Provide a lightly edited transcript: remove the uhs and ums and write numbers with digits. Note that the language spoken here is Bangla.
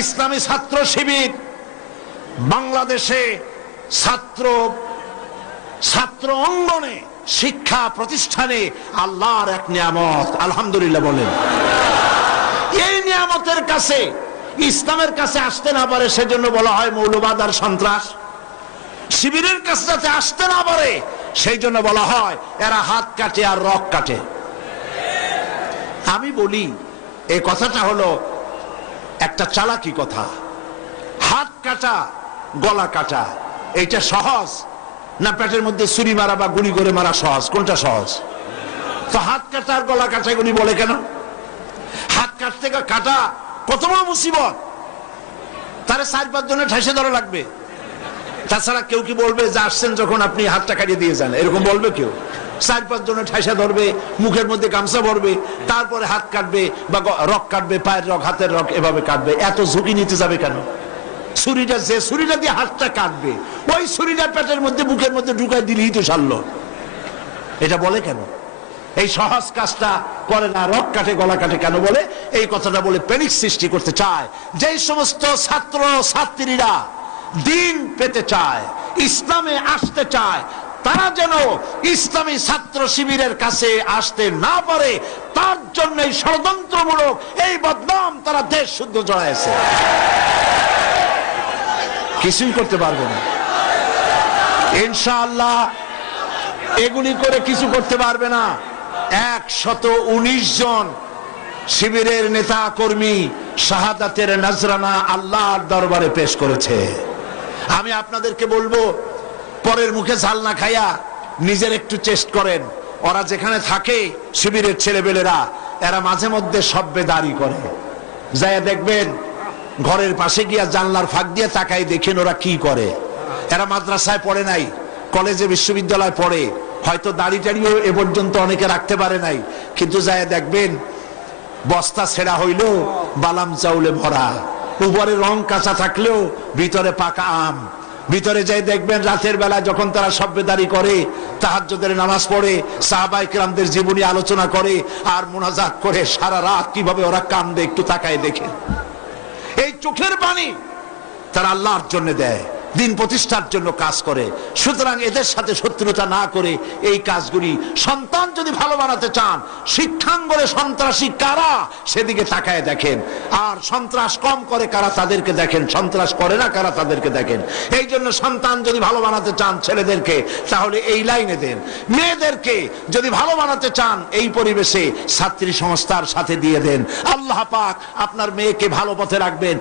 ইসলামী ছাত্র শিবির বাংলাদেশে ছাত্র অঙ্গনে শিক্ষা প্রতিষ্ঠানে আল্লাহর এক নিয়ামত। আলহামদুলিল্লাহ বলেন। এই নিয়ামতের কাছে, ইসলামের কাছে আসতে না পারে সেজন্য বলা হয় মৌলবাদ আর সন্ত্রাস। শিবিরের কাছে যাতে আসতে না পারে সেই জন্য বলা হয় এরা হাত কাটে আর রক কাটে। আমি বলি এই কথাটা হলো একটা চালাকি কথা। হাত কাটা গলা কাটা এইটা সহজ না পেটের মধ্যে ছুরি মারা বা গুলি করে মারা সহজ? কোনটা সহজ? তো হাত কাটা আর গলা কাটা গুলি বলে কেন? হাত কাটতে কাটা কত বড় মুসিবত, তারে 4-5 জনের ঠেসে ধরা লাগবে। তাছাড়া কেউ কি বলবে যে আসছেন যখন আপনি হাতটা কাটিয়ে দিয়ে যান, এরকম বলবে কেউ? 4-5 জনের ঠেসা ধরবে, মুখের মধ্যে গামছা ভরবে, তারপরে হাত কাটবে বা রক কাটবে, পায়ের রক হাতের রক এভাবে কাটবে। এত ঝুঁকি নিতে যাবে কেন? ছুরিটা, যে ছুরিটা দিয়ে হাতটা কাটবে ওই ছুরিটা পেটের মধ্যে মুখের মধ্যে ঢুকাই দিলেই তো সারলো। এটা বলে কেন? এই সহজ কাজটা করে না, রক কাটে গলা কাটে কেন বলে? এই কথাটা বলে প্যানিক সৃষ্টি করতে চায়। যেই সমস্ত ছাত্র ছাত্রীরা দিন পেতে চায়, ইসলামে আসতে চায়, তারা যেন ইসলামী ছাত্র শিবিরের কাছে আসতে না পারে তার জন্য ষড়যন্ত্রমূলক এই বদনাম তারা দেশ শুদ্ধ জড়াইছে। কিছুই করতে পারবে না ইনশাআল্লাহ। এগুলি করে কিছু করতে পারবে না। 119 জন শিবিরের নেতা কর্মী শাহাদাতের নজরানা আল্লাহর দরবারে পেশ করেছে। আমি আপনাদেরকে বলবো পরের মুখে ঝাল না খাইয়া নিজের একটু চেষ্টা করেন। ওরা যেখানে থাকে শিবিরের ছেলেবেলেরা, এরা মাঝে মধ্যে সভ্যে করে যায় দেখবেন, ঘরের পাশে গিয়া জানলার ফাঁক দিয়ে তাকাই দেখেন ওরা কি করে। এরা মাদ্রাসায় পড়ে নাই, কলেজে বিশ্ববিদ্যালয় পড়ে, হয়তো দাড়ি টাড়িও এ পর্যন্ত অনেকে রাখতে পারে নাই, কিন্তু যায় দেখবেন বস্তা ছেঁড়া হইলো বালাম চাউলে ভরা, উপরে রং কাঁচা থাকলেও ভিতরে পাকা আম। ভিতরে যাই দেখবেন রাতের বেলা যখন তারা সভ্যদারি করে, তাহাজ্জুদের নামাজ পড়ে, সাহাবায়ে কেরামদের জীবনী আলোচনা করে আর মুনাজাত করে, সারা রাত কিভাবে ওরা কান্দে একটু তাকায় দেখে। এই চোখের পানি তারা আল্লাহর জন্য দেয়, দিন প্রতিষ্ঠার জন্য কাজ করে। সুতরাং এদের সাথে শত্রুতা না করে এই কাজগুলি, সন্তান যদি ভালো বানাতে চান, শিক্ষাঙ্গনে সন্ত্রাসী কারা সেদিকে তাকায় দেখেন, আর সন্ত্রাস কম করে কারা তাদেরকে দেখেন, সন্ত্রাস করে না কারা তাদেরকে দেখেন। এই জন্য সন্তান যদি ভালো বানাতে চান ছেলেদেরকে, তাহলে এই লাইনে দেন। মেয়েদেরকে যদি ভালো বানাতে চান এই পরিবেশে ছাত্রী সংস্থার সাথে দিয়ে দেন। আল্লাহ পাক আপনার মেয়েকে ভালো পথে রাখবেন।